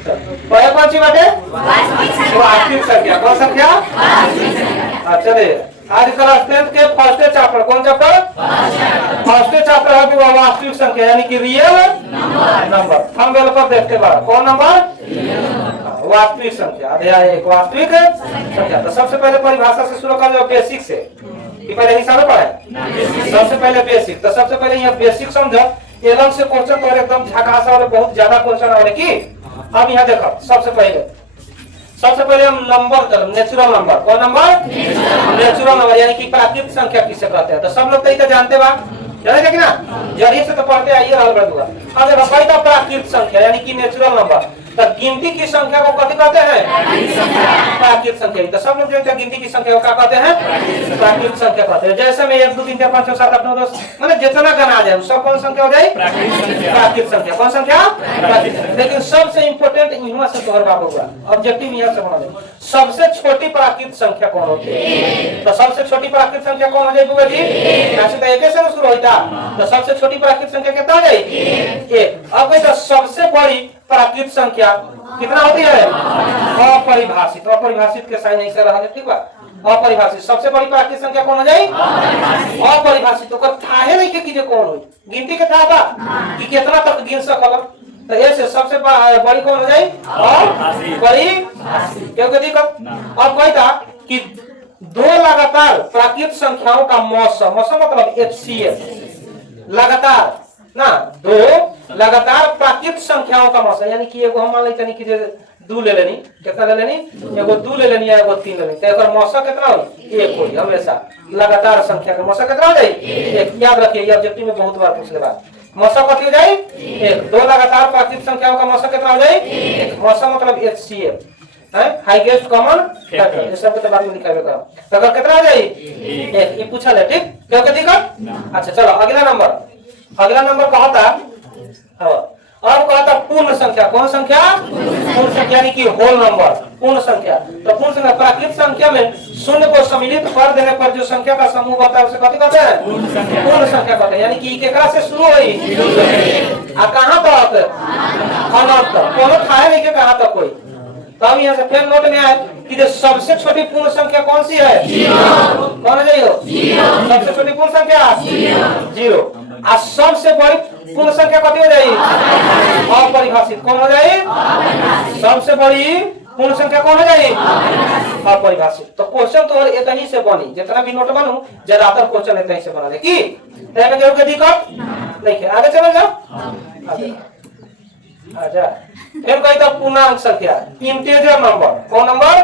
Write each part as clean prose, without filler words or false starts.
पहले कौन सी बाटे? वास्तविक संख्या। कौन संख्या? चलिए आज क्लास 10 के फर्स्ट चैप्टर, कौन चैप्टर? फर्स्ट चैप्टर है कि वास्तविक संख्या यानी कि रियल नंबर। हम पर देखते बार कौन नंबर? वास्तविक संख्या। अध्याय 1 वास्तविक संख्या। तो सबसे पहले परिभाषा से शुरू कर, बेसिक से कि पहले हिसाब पढ़े। सबसे पहले बेसिक, तो सबसे पहले यहाँ बेसिक समझो। ये अलग से क्वेश्चन और एकदम झकास वाले बहुत ज्यादा क्वेश्चन वाले की। अब यहाँ देखो सबसे पहले हम नंबर कर, नेचुरल नंबर। कौन नंबर? नेचुरल नंबर यानी कि प्राकृतिक संख्या किसे कहते हैं। तो सब लोग तो जानते बा, जाने कि ना, जरिए से तो पढ़ते आइए रहल बा। अब देखो पहला प्राकृतिक संख्या यानी कि नेचुरल नंबर। तो गिनती की संख्या को कथी कहते हैं? प्राकृतिक संख्या। तो सब लोग जानते हैं गिनती की संख्या को क्या कहते हैं? प्राकृतिक संख्या कहते हैं। जैसे में 1 2 3 4 5 6 7 8 9 10 मतलब जितना गना जाए सब कौन संख्या हो जाए? प्राकृतिक संख्या। कौन संख्या? प्राकृतिक। लेकिन सबसे इंपोर्टेंट यहाँ से तोहर बात होगा, ऑब्जेक्टिव यहाँ से बना दे। सबसे छोटी प्राकृतिक संख्या कौन होती है? तो सबसे छोटी प्राकृतिक संख्या कौन हो जाए जी? ऐसे तो एक से शुरू होता। तो सबसे छोटी प्राकृतिक संख्या कितना हो जाएगी? 1। अब तो सबसे बड़ी प्राकृतिक संख्या कितना होती है? अपरिभाषित। अपरिभाषित के साइन ऐसे रहा, ठीक बा? अपरिभाषित। सबसे बड़ी प्राकृतिक संख्या कौन हो जाए? अपरिभाषित। तो थाहे नहीं कि कौन हो, गिनती के था बा कि कितना तक गिन सकल। तो ऐसे सबसे बड़ी कौन हो जाए? बड़ी क्योंकि दिक्कत। अब कोई था कि 2 लगातार प्राकृतिक संख्याओं का मौसम, मौसम मतलब HCF, लगातार ना 2 लगातार प्राकृतिक संख्याओं का मौसम यानी कि एगो हम मान लेते कि 2 ले लेनी, कितना ले लेनी? एगो 2 ले लेनी, एगो 3 ले लेनी। तो एकर मौसम कितना हो? 1 होई। हमेशा लगातार संख्या का मौसम कितना हो जाए? 1। याद रखिए, ये ऑब्जेक्टिव में बहुत बार पूछले बा। मौसम कथी हो जाए? 1। 2 लगातार प्राकृतिक संख्याओं का मौसम कितना हो जाए? 1। मौसम मतलब HCF है, हाईएस्ट कॉमन फैक्टर। ये सब के बाद में लिखा होगा। तो अगर कितना हो जाए? 1। ये पूछा ले, ठीक? क्यों के दिक्कत? अच्छा चलो अगला नंबर। अगला नंबर कहता अब कहता पूर्ण संख्या। कौन संख्या? पूर्ण संख्या यानी कि होल नंबर, पूर्ण संख्या। तो पूर्ण संख्या प्राकृतिक संख्या में शून्य को सम्मिलित कर देने पर जो संख्या का समूह बनता है उसे कथी कहते हैं? पूर्ण संख्या कहते हैं। यानी कि केकरा से शुरू हुई आ कहां तक? अनंत तक। कोनो थाहे नहीं के कहां तक कोई। तब यहाँ से फिर नोट में आए कि जो सबसे छोटी पूर्ण संख्या कौन सी है? 0। कौन हो जाइए? 0। सबसे छोटी पूर्ण संख्या 0। और सबसे बड़ी पूर्ण संख्या कथी हो जाएगी? अपरिभाषित। कौन हो जाएगी? सबसे बड़ी पूर्ण संख्या कौन हो जाएगी? अपरिभाषित। तो क्वेश्चन तो इतनी से बनी, जितना भी नोट बनू ज्यादातर क्वेश्चन इतनी से बना दे की दिक्कत नहीं। आगे चलो जाओ, आजा। फिर कोई तो पूर्णांक संख्या, इंटीजर नंबर। कौन नंबर?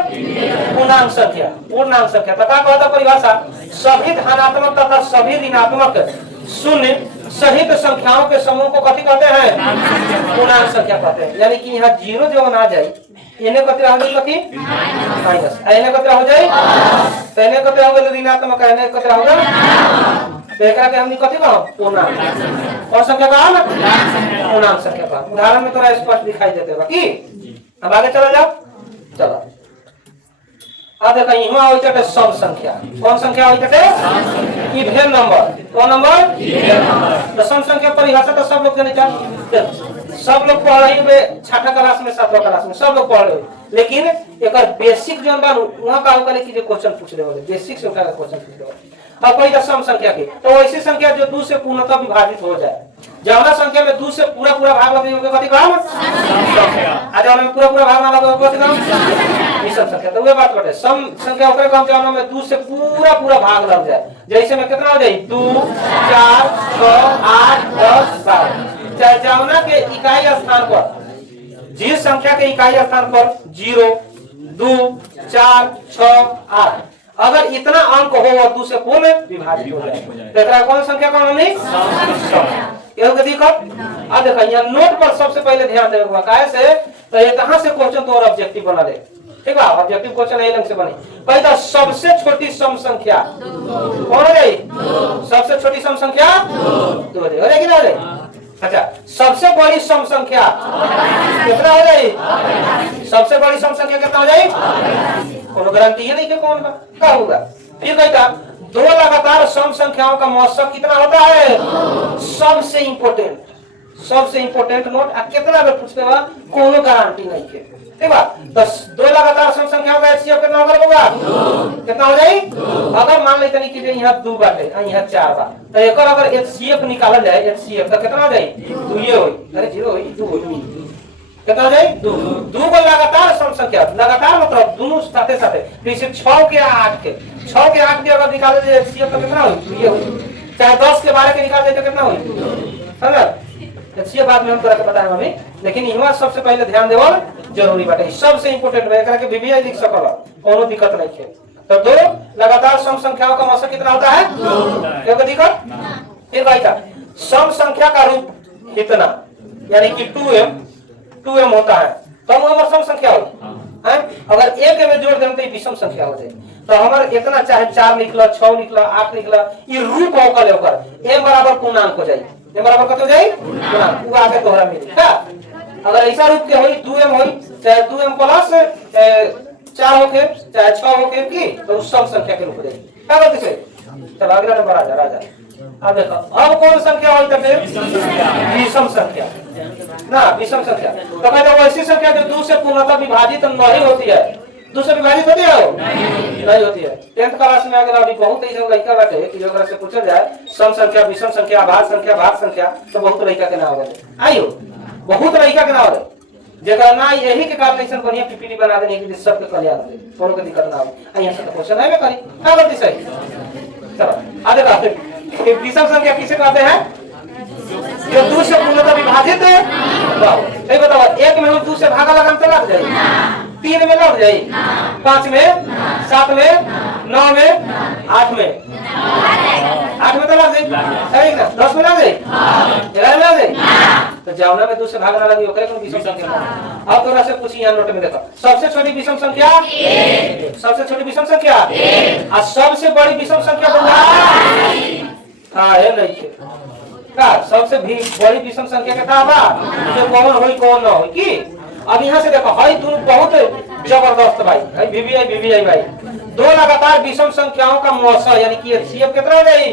पूर्णांक संख्या। पूर्णांक संख्या तथा कहता परिभाषा सभी धनात्मक तथा सभी ऋणात्मक शून्य सहित संख्याओं के समूह को कथी कहते हैं? पूर्णांक संख्या कहते हैं। यानी कि यहाँ 0 जो ना जाए इन्हें कतरा हो जाए कथी? माइनस। इन्हें कतरा हो जाए? तो इन्हें कतरा हो गए ऋणात्मक, इन्हें कतरा हो गए तो एकरा के हमनी कथी कहब? पूर्णांक। कौन संख्या का? पूर्णांक संख्या का। उदाहरण में थोड़ा स्पष्ट दिखाई देते होगा की। अब आगे चलो जाओ, चलो। अब देखो यहाँ होई छटे सम संख्या। कौन संख्या होई छटे? Even number. कौन नंबर? तो सम संख्या परिभाषा तो सब लोग जाने, सब लोग पढ़ रही है 6ठा क्लास में 7वां क्लास में सब लोग पढ़ रहे हो। लेकिन एक बेसिक जो बा वहां का होगा कि क्वेश्चन पूछ रहे हो, बेसिक से उठा के क्वेश्चन पूछ रहे हो। अब कोई सम संख्या की तो ऐसी संख्या जो 2 से पूर्णतः विभाजित हो जाए। जवना संख्या में 2 से पूरा भाग लगे कथी कहब? आ जवना में पूरा भाग ना लगे कथी कहब? विषम संख्या। तो वे बात करते सम संख्या ओकरे कहब जवना में 2 से पूरा भाग लग जाए। जैसे में कितना हो जाए? 2 4 6 8 10 12। जवना के इकाई स्थान पर, जिस संख्या के इकाई स्थान पर 0 2 4 6 8 अगर इतना अंक हो वह 2 से पूर्ण विभाजित हो जाए तो कौन संख्या कौन होनी? ये दिक्कत। अब देखो यहाँ नोट पर सबसे पहले ध्यान देगा कैसे तो ये कहां से क्वेश्चन तो और ऑब्जेक्टिव बना दे, ठीक है? ऑब्जेक्टिव क्वेश्चन यही से बने। पहले तो सबसे छोटी सम संख्या कौन हो जाए? सबसे छोटी सम संख्या 2 हो जाएगी ना? अच्छा सबसे बड़ी सम संख्या कितना हो जाए? सबसे बड़ी सम संख्या कितना हो जाए? कोनो गारंटी है नहीं कि कौन का होगा। फिर कहता 2 लगातार सम संख्याओं का मौसम कितना होता है? सबसे इंपोर्टेंट सबसे इंपोर्टेंट नोट। कितना बेर पूछते बा कोनो गारंटी नहीं है, ठीक बा। तो दो लगातार सम संख्या का एचसीएफ कितना होगा? कितना हो जाई? अगर मान लेते नहीं कि यहाँ 2 बाटे यहाँ 4 बा, तो एक अगर एचसीएफ निकाला जाए एचसीएफ तो कितना हो जाई? 2 ये होई, अरे 0 होई 2 होई, कितना हो जाई? 2 2 को लगातार सम संख्या, लगातार मतलब दोनों साथे साथे, जैसे 6 के 8 के 6 के 8 के अगर निकाले जाए एचसीएफ तो कितना होई? 2 ये होई। चाहे 10 के 12 के निकाल दे तो कितना होई? समझ? ये बाद में हम तोरा के बताएं हमें, लेकिन यहाँ सबसे पहले ध्यान देवल जरूरी बाटे, सबसे इंपोर्टेंट है, एकरा के बीबीआई लिख सकला, कोनो दिक्कत नहीं है। तो 2 लगातार सम संख्याओं का मौसा कितना होता है? 2। क्या दिक्कत? फिर भाई का सम संख्या का रूप इतना, यानी कि 2m होता है, तब हमारा सम संख्या हो है। अगर एक में जोड़ दें तो ये विषम संख्या हो जाए। तो हमारे इतना चाहे 4 निकला, 6 निकला, 8 निकला, ये रूप होकर लेकर m बराबर पूर्णांक हो जाए, m बराबर कत हो जाए? पूर्णांक। वो आगे तोहरा मिली का अगर ऐसा रूप के होई 2m होई, चाहे 2m प्लस 4 होके चाहे 6 होके की, तो सम संख्या के रूप हो जाए। क्या करते से? चलो अगला नंबर आ जा राजा। अब देखो अब कौन संख्या होई? तो फिर विषम संख्या ना, विषम संख्या। तो कहते हैं ऐसी संख्या जो 2 से पूर्णतः विभाजित नहीं होती है। 2 से विभाजित होती है? नहीं होती है। 10th क्लास में अगर अभी बहुत ऐसे लड़का बैठे कि जो से पूछा जाए सम संख्या, विषम संख्या, अभाज्य संख्या, भाज्य संख्या, तो बहुत लड़का के नाम है आइयो, बहुत लड़का के नाम है जेकर ना यही के कारण ऐसा बढ़िया पीपीटी बना देने के सब के कल्याण हो, कोनो के दिक्कत ना हो। यहाँ से तो क्वेश्चन है मैं करी क्या गलती सही। चलो आगे बात है, विषम संख्या किसे कहते हैं? जो 2 से पूर्णतः विभाजित है। सही बताओ, 1 में हम 2 से भागा लगाम तो लग जाए, 3 में लग जाए, 5 में, 7 में, 9 में, 8 में, 8 में तो लग जाए, 10 में लग जाए, 11 में लग जाए। तो जावना में 2 से भागना लगी ओकरे को विषम संख्या। अब तोरा से पूछी यहाँ नोट में देखो, सबसे छोटी विषम संख्या 1, सबसे छोटी विषम संख्या 1 और सबसे बड़ी विषम संख्या बोला है नहीं है का? सबसे भी बड़ी विषम संख्या कितना बा? जो कौन होई कौन ना होई की। अब यहाँ से देखो हाई दोनों बहुत जबरदस्त भाई, वीवीआई भाई। 2 लगातार विषम संख्याओं का मौसा यानी कि एचसीएफ कितना हो जाए?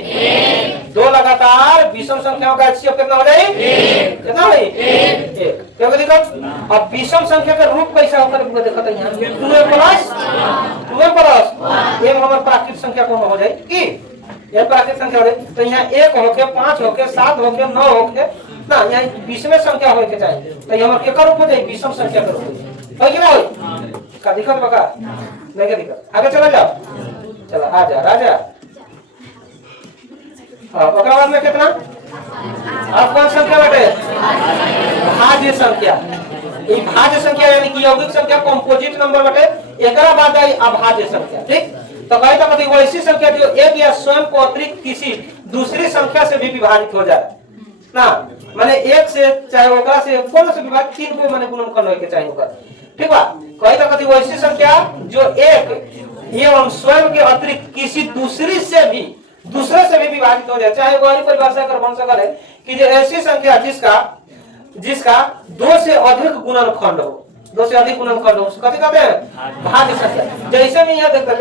2 लगातार विषम संख्याओं का एचसीएफ कितना हो जाए? कितना हो? 1। क्या दिक्कत? अब विषम संख्या का रूप कैसा होकर देखो तो यहाँ 2m प्लस m हमारे प्राकृतिक संख्या कौन हो जाए की? ये प्राकृतिक संख्या हो जाए। तो यहाँ 1 होके 5 होके 7 होके 9 होके ना, यहाँ 20 में संख्या होए के चाहिए, तो ये हमारे के रूप हो जाए? विषम संख्या का रूप हो कि ना हो? का दिक्कत बका नहीं क्या दिक्कत? आगे चला जाओ, चलो आ जा राजा। ओकरा बाद में कितना? अब कौन संख्या बैठे? भाज्य संख्या। ये भाज्य संख्या यानी कि यौगिक संख्या कंपोजिट नंबर बैठे, एकरा बाद आई अभाज्य संख्या। ठीक, तो कहे तो कहते वैसी संख्या जो एक या स्वयं को अतिरिक्त किसी दूसरी संख्या से भी विभाजित हो जाए ना, माने 1 से चाहे ओकरा से कौन से विभाजित 3 को माने गुणनखंड होके चाहिए होगा। ठीक बा, कहे तो कहते वैसी संख्या जो एक एवं स्वयं के अतिरिक्त किसी दूसरे से भी विभाजित हो जाए, चाहे वही परिभाषा कर बन सकल है कि जो ऐसी संख्या जिसका 2 से अधिक गुणनखंड हो, 2 से अधिक गुणनखंड हो, उसको कहते हैं भाज्य संख्या। जैसे में यहाँ देखते हैं,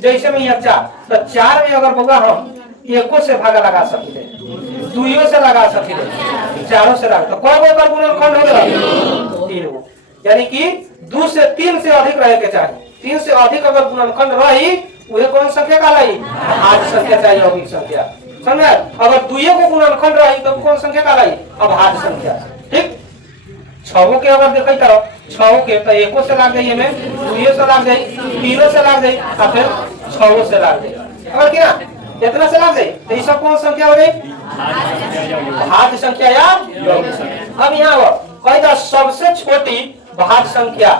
जैसे में यहाँ 4, तो 4 में अगर होगा हम 1 से भागा लगा सकते, 2 से लगा सकते, 4 से लगा, तो कौन गुणनखंड हो गया? 3। यानी कि 2 से 3 से अधिक रहे के चाहिए, 3 से अधिक अगर गुणनखंड रही वह कौन संख्या कहलाई? भाज्य संख्या चाहिए, यौगिक संख्या। समझ? अगर 2 को गुणनखंड रही तो कौन संख्या कहलाई? अभाज्य संख्या। ठीक, 6 के अगर देखे करो 6 के तो 1 से लाग जाइए में, 2 से लाग जाये, 3 से लाग जाये, और फिर 6 से लाग जाये। अगर क्या इतना से लाग जाये तो ये सब कौन संख्या हो गई? भाज्य संख्या या यौगिक संख्या। अब यहाँ कही सबसे छोटी भाज्य संख्या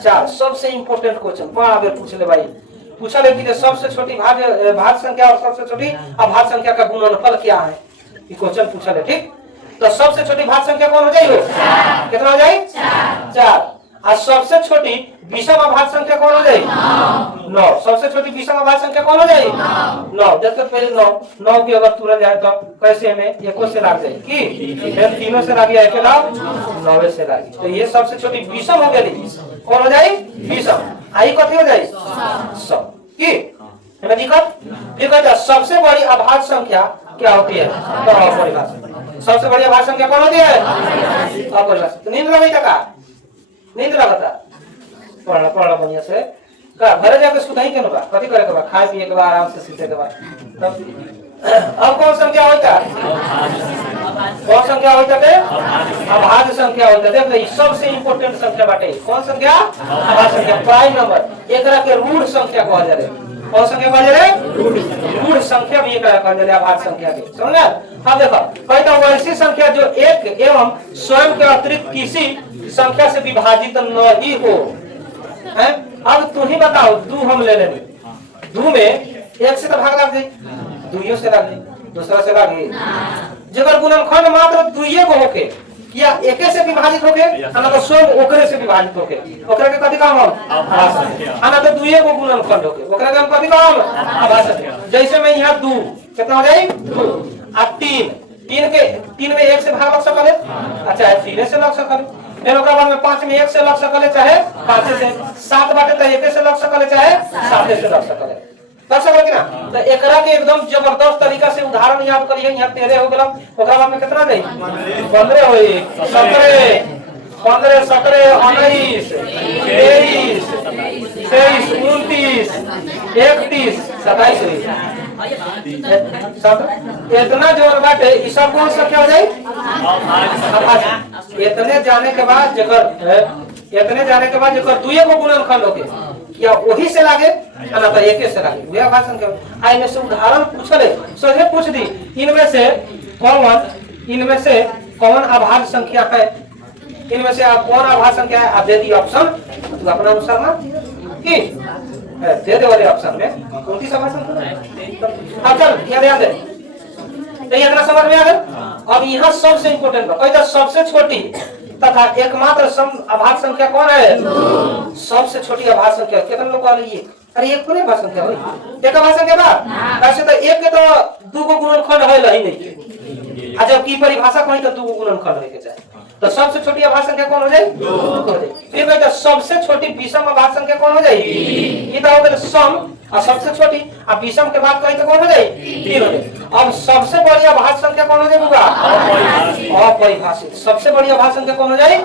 4। सबसे इंपोर्टेंट क्वेश्चन बड़ा बेर पूछ ले भाई, पूछा ले कि सबसे छोटी भाज्य संख्या और सबसे छोटी अभाज्य संख्या का गुणनफल क्या है, ये क्वेश्चन पूछा ले। ठीक, तो सबसे छोटी भाज्य संख्या कौन हो जाएगी? कितना हो जाए? 4। और सबसे छोटी विषम अभाज्य संख्या कौन हो जाएगी? 9। सबसे छोटी विषम अभाज्य संख्या कौन हो जाएगी? 9। देखो पहले 9 की अगर तुरंत जाए तो कैसे में 1 से लाग जाएगी, फिर 3 से लागी, 9 से लागी, तो ये सबसे छोटी विषम हो गई। कौन हो जाएगी? विषम। आई कथी हो जाएगी? सब की दिक्कत। सबसे बड़ी अभाज्य संख्या क्या होती है? तो परिभाषा सबसे बढ़िया भाज्य संख्या कौन होती है? अपरिभाषित। तो नींद लगी का? नींद लगता पढ़ना बढ़िया से का घरे जाके सुधाई के बा कथी करे के बा? खाए पिए के बा, आराम से सीखे के बा। अब कौन संख्या होता? कौन संख्या होता के? अभाज्य संख्या होता। देख ली सबसे इंपोर्टेंट संख्या बाटे कौन संख्या? अभाज्य संख्या। प्राइम नंबर एकरा के रूढ़ संख्या कहल जाले। कौन संख्या कहल जाले? रूढ़ संख्या भी एकरा कहल जाले अभाज्य संख्या के। समझा? अब देखो कहता वैसी संख्या जो एक एवं स्वयं के अतिरिक्त किसी संख्या से विभाजित नहीं हो। हैं? अब तू ही बताओ, दू हम ले लेंगे, दू में एक से तो भाग लग जाए, दुइयों से लग जाए, दूसरा से लगे। जगर गुणनखंड मात्र दुइये को होके या एके से विभाजित होके ना तो स्वयं ओकरे से विभाजित होके ओकरा के कथी काम हम ना तो दुइये को गुणनखंड होके ओकरा के हम कथी काम अभाज्य। जैसे मैं यहाँ दू कितना हो जाए? दू। अब तीन में एक से भाग लग सकले, अच्छा तीन से लग सकले। फिर ओकरा बाद में 5 में 1 से लग सकले चाहे 5 से। 7 बाटे तो 1 से लग सकले चाहे 7 से लग सकले। कर सकले कि ना? तो एकरा के एकदम जबरदस्त तरीका से उदाहरण याद करिए। यहाँ 13 हो गेल, ओकरा बाद में कितना जाई? 15 होई, 17, 15, 17, 19, 23, 23, 29, 31, 27 हुई। इतना जोर बाटे ई सब कौन संख्या हो जाए? इतने जाने के बाद जकर दुइये को गुणनखंड होके या वही से लागे ना तो एके से लागे वे अभाज्य संख्या। आ इनमें से उदाहरण पूछले सोचे पूछ दी इनमें से कौन अभाज्य संख्या है? इनमें से आप कौन अभाज्य संख्या है? आप दे दी ऑप्शन तो अपना अनुसार ना की दे दे वाले ऑप्शन में कौन सी अभाज्य संख्या? अब चल याद है तो ये इतना समझ में आ गया। अब यहाँ सबसे इंपोर्टेंट कहता सबसे छोटी तथा एकमात्र अभाज्य संख्या कौन है? सबसे छोटी अभाज्य संख्या कितना लोग कहले? एक। अरे एक को नहीं अभाज्य संख्या होई, एक अभाज्य संख्या बा। वैसे तो एक के तो दू को गुणनखंड होइल ही नहीं। आ जब की परिभाषा कहीं तो दू को गुणनखंड होय के चाहे तो सबसे छोटी अभाज्य संख्या कौन हो जाए? 2 हो जाए। फिर कहता सबसे छोटी विषम अभाज्य संख्या कौन हो जाए? ये तो हो गया सम और सबसे छोटी। अब विषम के बाद कहीं तो कौन हो जाए? 3 हो जाए। अब सबसे बड़ी अभाज्य संख्या कौन हो जाए? अपरिभाषित। सबसे बड़ी अभाज्य संख्या कौन हो जाए?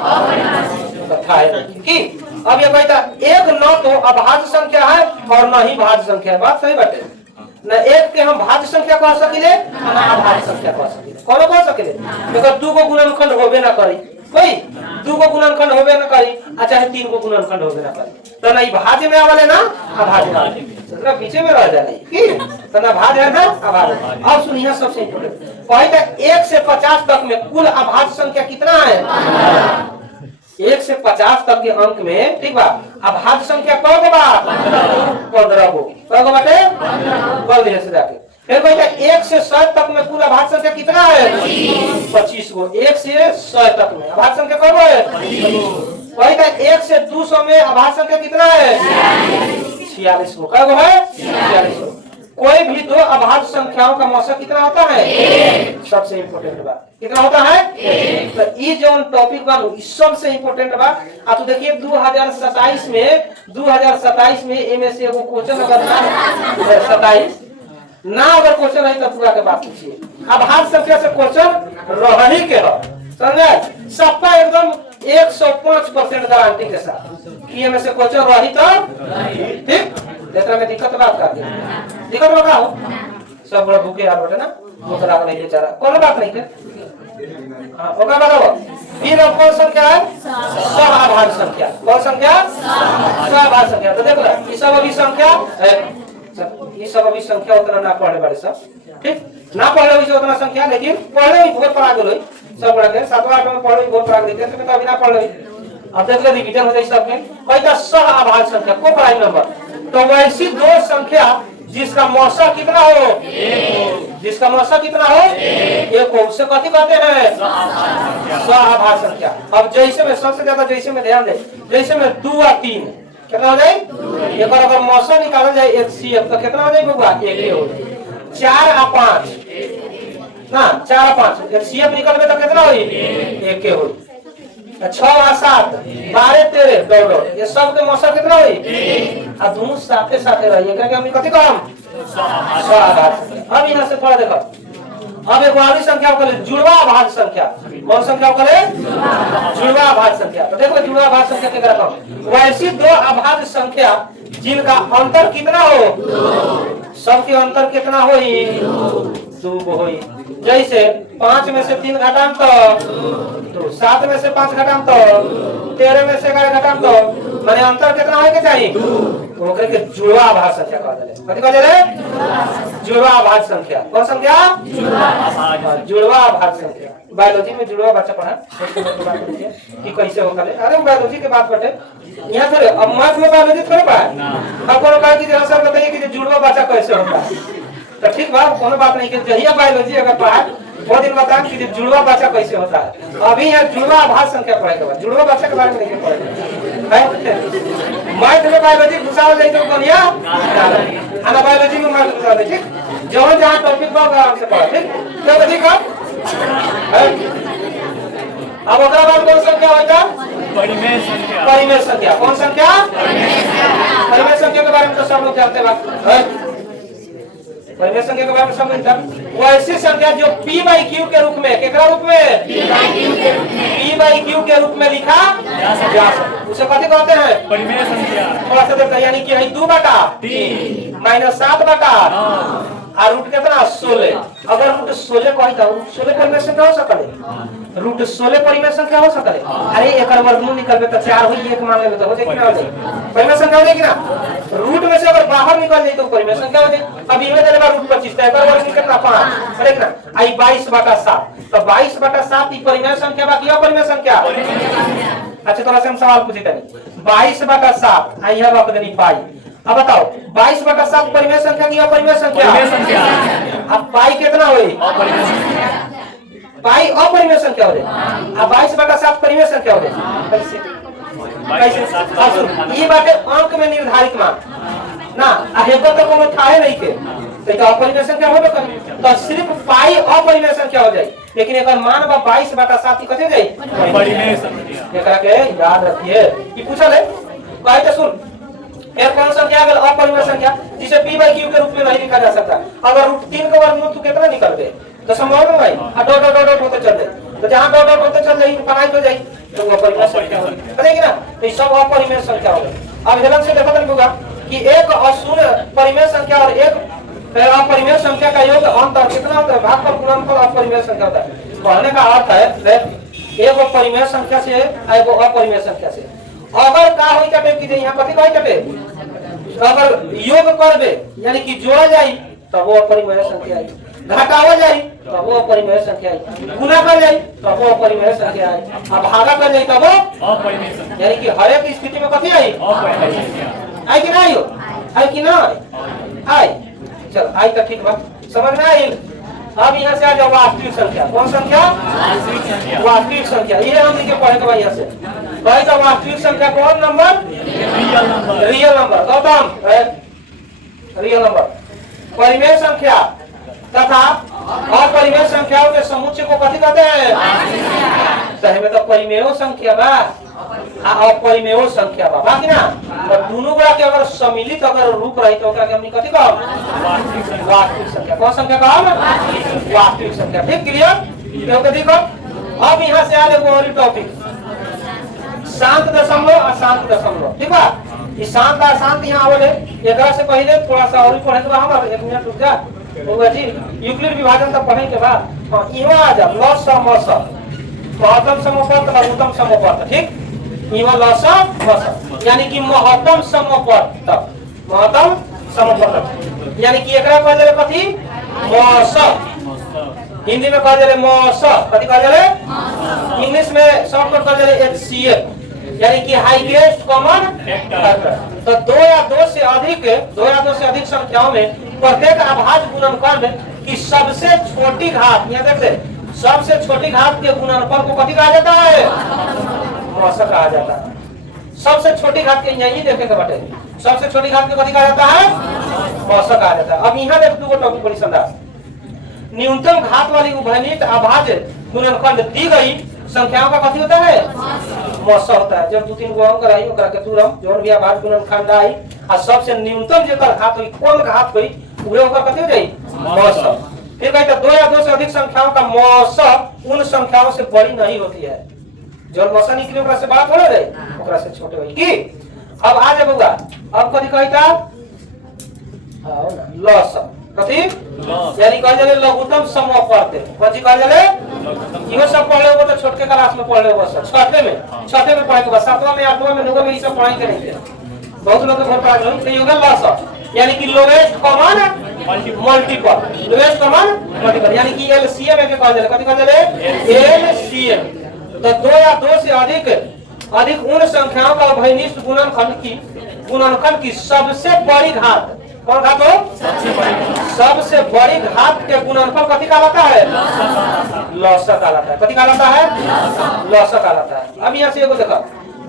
कि अब ये कहता एक न तो अभाज्य संख्या है और न ही भाज्य संख्या है। बात सही बात है न? एक के हम भाज्य संख्या कह सकिले ना अभाज्य संख्या कह सकिले। कौन कह सकिले? अगर 2 को गुणनखंड होबे ना करी, कोई 2 को गुणनखंड होबे ना करी आ चाहे 3 को गुणनखंड होबे ना करी तो नहीं भाज्य में आवाले ना अभाज्य में तो पीछे में रह जाए की तो ना भाज्य है ना अभाज्य। अब सुनिए सबसे इंपोर्टेंट कहता 1 से 50 तक में कुल अभाज्य संख्या कितना है? 1 से 50 तक के अंक में ठीक बा अभाज्य संख्या कौ गो बा? 15 गो। कौ गो बाटे? बोल दिए से जाके। फिर कहता 1 से 100 तक में कुल अभाज्य संख्या कितना है? 25 गो। 1 से 100 तक में अभाज्य संख्या कौ गो है? कहता 1 से 200 में अभाज्य संख्या कितना है? 46 गो। कौ गो है? 46 गो। कोई भी दो अभाज्य संख्याओं का मौसा कितना होता है? सबसे इंपोर्टेंट बात कितना होता है? तो ये जो टॉपिक बा सबसे इंपोर्टेंट बा। आप तो देखिए 2027 में एमए से एगो क्वेश्चन अगर ना 27 ना अगर क्वेश्चन है तो पूरा के बात पूछिए। अभाज्य संख्या से क्वेश्चन रहनी के हो समझे? सबका एकदम 105% गारंटी के साथ कि एमए से क्वेश्चन रही तो ठीक। देखने में दिक्कत बात कर दिक्कत बताओ सब बड़ा भूखे यार बेटा ना भूख लग नहीं बेचारा कोनो बात नहीं है। हां ओका बताओ फिर अब कौन संख्या है? सहअभाज्य संख्या। कौन संख्या? सहअभाज्य संख्या। तो देखो ये सब अभी संख्या ये सब अभी संख्या उतना ना पढ़े बारे सब ठीक ना पढ़े हुई उतना संख्या लेकिन पढ़े ही बहुत पढ़ा गेल सब बड़ा के 7वां 8वां में पढ़े ही बहुत पढ़ा गेल थे तो अभी ना पढ़ रही। अब देख ले रिवीजन हो जाए सब में कहता सहअभाज्य संख्या को प्राइम नंबर तो वैसी दो संख्या जिसका मौसा कितना हो? जिसका मौसा कितना हो? 1 हो उसे कथी कहते हैं? सहअभाज्य संख्या। अब जैसे में सबसे ज्यादा जैसे में ध्यान दे जैसे में 2 और 3 कितना हो जाए? एक बार अगर मौसा निकाला जाए HCF तो कितना हो जाए बबुआ? 1 ही हो जाए। 4 और 5 ना 4 और 5 HCF निकलबे तो कितना होई? 1 ही हो। 6 और 7 12 13 दौड़ो ये सब के मौसा कितना हुई? आ दोनों साथे साथे रही एकरा के हमनी कथि कहम? सहअभाज्य। अब यहां से थोड़ा देखो अब एक वाली संख्या को जुड़वा अभाज्य संख्या। कौन संख्या को जुड़वा अभाज्य संख्या। तो देखो जुड़वा अभाज्य संख्या क्या करता हूँ, वैसी दो अभाज्य संख्या जिनका अंतर कितना हो, सबके अंतर कितना हो, 2 हो। जैसे 5 में से 3 घटाम तो 7 में से 5 घटाम तो 13 में से 11 घटाम तो माने अंतर कितना होके चाहिए, तो ओकरे के जुड़वा अभाज्य संख्या कह देले। कथि कह देले, जुड़वा अभाज्य संख्या। कौन संख्या, जुड़वा अभाज्य संख्या। बायोलॉजी में जुड़वा बच्चा पढ़ा कि कैसे होता है। अरे बायोलॉजी के बात बटे यहाँ थोड़े, अब मैथ में बायोलॉजी थोड़े बा। अब कोनो कहे कि जरा सर बताइए कि जुड़वा बच्चा कैसे होता है, तो ठीक बा, कोनो बात नहीं कि जहिया बायोलॉजी अगर पढ़ा वो दिन बता कि जुड़वा बच्चा कैसे होता है। अभी यहाँ जुड़वा अभाज्य संख्या पढ़े के बाद जुड़वा बच्चा के बारे में नहीं पढ़े। मैथ में बायोलॉजी घुसा जाए तो बढ़िया, आना बायोलॉजी में मैथ घुसा दे, ठीक। जहाँ जहाँ टॉपिक बा आराम से पढ़ा, ठीक। क्या बता ठीक। अब ओकरा बाद कौन संख्या होता, परिमेय संख्या। परिमेय संख्या। कौन संख्या, परिमेय संख्या के बारे में तो सब लोग जानते हैं। परिमेय संख्या के बारे में सब जानते हैं। वो ऐसी संख्या जो p by q के रूप में, केकरा रूप में, p by q के रूप में लिखा जा सकता, उसे कथी कहते हैं, परिमेय संख्या। थोड़ा सा देखो, यानी कि है 2 बटा 3 माइनस 7 बटा और रूट कितना 16। अगर रूट 16 कही तो रूट 16 परिमेय संख्या हो सकता है, रूट 16 परिमेय संख्या हो सकता है। अरे एक वर्गमूल निकलबे तो 4 होई, एक मान लेबे तो हो जाए कि ना हो जाए, परिमेय संख्या हो जाएगी ना। रूट में से अगर बाहर निकल जाए तो परिमेय संख्या हो जाए। अब इनमें देले बा रूट 25 है, एक वर्ग कितना 5, है ना। आई 22 बटा 7, तो 22 बटा 7 ई परिमेय संख्या बा कि अपरिमेय संख्या। अच्छा थोड़ा सा हम सवाल पूछे तनी, 22 बटा 7 आई यहां बाप देनी पाई। अब बताओ 22 बटा 7 परिमेय संख्या की अपरिमेय संख्या, परिमेय संख्या। अब पाई कितना होई, अपरिमेय संख्या। पाई अपरिमेय संख्या हो जाए, अब 22 बटा 7 परिमेय संख्या हो जाए। कैसे, कैसे ये बात अंक में निर्धारित मान ना, हेबो तो कोनो थाहे नहीं के, तो अपरिमेय संख्या होबे करे, तो सिर्फ पाई अपरिमेय संख्या हो जाए। लेकिन अगर मान बा 22 बटा 7 ही कथे जाए, परिमेय संख्या। एकरा के याद रखिए कि पूछल है, कहे तो सुन, एक कौन संख्या अगर अपरिमेय संख्या जिसे p by q के रूप में नहीं लिखा जा सकता। अगर रूट 3 का वर्गमूल तो कितना निकल दे, तो संभव है भाई, डॉट डॉट डॉट होते चल जाए, तो जहां डॉट डॉट होते चल जाए पढ़ाई हो जाए तो वो अपरिमेय संख्या हो जाएगी ना। तो ये सब अपरिमेय संख्या हो गई। अब हेलन से देखो तो होगा कि एक अशून्य परिमेय संख्या और एक अपरिमेय संख्या का योग अंतर कितना होता है, भाग पर गुणनफल अपरिमेय संख्या होता है। कहने का अर्थ है एक परिमेय संख्या से एक अपरिमेय संख्या से अगर का होई कटे कि यहां कथि कहै कटे, अगर योग करबे यानी कि जोड़ा जाई तब वो अपरिमेय संख्या आई, घटावा जाई तब वो अपरिमेय संख्या आई, गुणा कर जाई तब वो अपरिमेय संख्या आई, अब भागा कर जाई तब वो अपरिमेय संख्या। यानी कि हर एक स्थिति में कथि आई, अपरिमेय संख्या। आई कि नहीं हो, आई कि ना आई, चल आई तो ठीक बात समझ में आई। अब यहाँ से आ जाओ वास्तविक संख्या। कौन संख्या, वास्तविक संख्या। ये हम लिखे पढ़े के यहाँ से भाई तो वास्तविक संख्या कौन number, real number. Real number Gautam है, रियल नंबर। परिमेय संख्या तथा अपरिमेय संख्याओं के समुच्चय को कथी कहते हैं, सही में तो परिमेय संख्या बा अपरिमेय संख्या बा, बाकी ना तो दोनों बड़ा के अगर सम्मिलित अगर रूप रही तो ओकरा के हमनी कथी कहब, वास्तविक संख्या। कौन संख्या कहब, वास्तविक संख्या। ठीक क्लियर, तो कथी कहब। अब यहाँ से आ एगो और टॉपिक, शांत दशमलव अशांत दशमलव। ठीक बा, ये शांत अशांत यहाँ आवले। एकरा से पहले थोड़ा सा और पढ़े के बा, हम 1 मिनट रुक जा होगा जी। यूक्लिड विभाजन तक पढ़े के बाद हां इहो आ जा लसम महत्तम समपद लघुत्तम समपद। ठीक, इहो लसम मस यानी कि महत्तम समपद, महत्तम समपद यानी कि एकरा कहल जाले कथी, मस। हिंदी में कहल जाले मस, कथी कहल जाले, इंग्लिश में शॉर्टकट कहल जाले HCF यानी कि हाईएस्ट कॉमन फैक्टर। तो 2 या 2 से अधिक संख्याओं में प्रत्येक अभाज्य गुणनखंड की सबसे छोटी घात, यहाँ देख ले, सबसे छोटी घात के गुणनफल को कथी कहा जाता है, मौसा कहा जाता है। सबसे छोटी घात के यही देखे के बाटे, सबसे छोटी घात के कथी कहा जाता है, मौसा कहा जाता है। अब यहाँ देख दो टॉपिक बड़ी संदास, न्यूनतम घात वाली उभयनिष्ठ अभाज्य गुणनखंड दी गई संख्याओं का कथी होता है, मौसा होता है। जब 2-3 गो अंक रही ओकरा के तुरंत जोड़ भी अभाज्य गुणनखंड आई आ सबसे न्यूनतम जेकर घात हुई, कौन घात हुई उहे ओकर कथी हो जाई, मौसा। फिर कहते दो या दो से अधिक संख्याओं का मौसम उन संख्याओं से बड़ी नहीं होती है। जो मौसम निकले ओकरा से बड़ा थोड़े रहे, ओकरा से छोटे होई की। अब आ जाए बउआ, अब कथी कहता लस कथी यानी कह जाले लघुत्तम समूह पढ़ते कथी कह जाले इहो सब पढ़ले हो तो छोटके क्लास में पढ़ले हो सब छठे में पढ़े के बाद सातवां में आठवां में नौवां में ई सब पढ़ाई के नहीं थे। बहुत लोग तो घर पढ़ा गए तो योगा लस यानी कि lowest common multiple lowest common multiple यानी कि एलसीएम के कह जाले कथी कह जाले एलसीएम। तो दो या दो से अधिक उन संख्याओं का अभिनिष्ट गुणनखंड की सबसे बड़ी घात कौन घात हो सबसे बड़ी घात के गुणनफल कथी कहलाता है लौसक कहलाता है। कथी कहलाता है लौसक कहलाता है। अब यहाँ से एगो देखो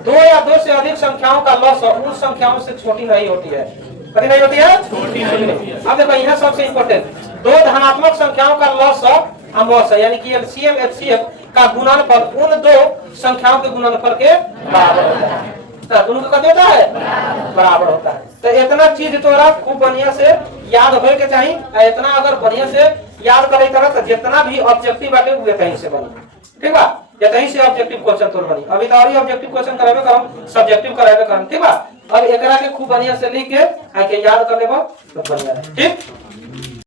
दो या दो से अधिक संख्याओं का लौसक उन संख्याओं से छोटी नहीं होती है। कथी नहीं होती है छोटी नहीं होती है। अब देखो यहाँ सबसे इंपोर्टेंट दो धनात्मक संख्याओं का लौसक यानी कि एलसीएम एचसीएफ का गुणनफल उन दो संख्याओं के गुणनफल के बराबर होता है। दोनों का कथी होता है बराबर होता है। तो इतना चीज तोरा खूब बढ़िया से याद होए के चाहिए। इतना अगर बढ़िया से याद करे तरह तो जितना भी ऑब्जेक्टिव बाटे वो कहीं से बनी ठीक बा। कहीं से ऑब्जेक्टिव क्वेश्चन तोर बनी। अभी तो और ही ऑब्जेक्टिव क्वेश्चन करावे करम सब्जेक्टिव करावे करम ठीक बा। अब एकरा के खूब बढ़िया से लिख के आके याद कर लेबो तो बढ़िया है ठीक।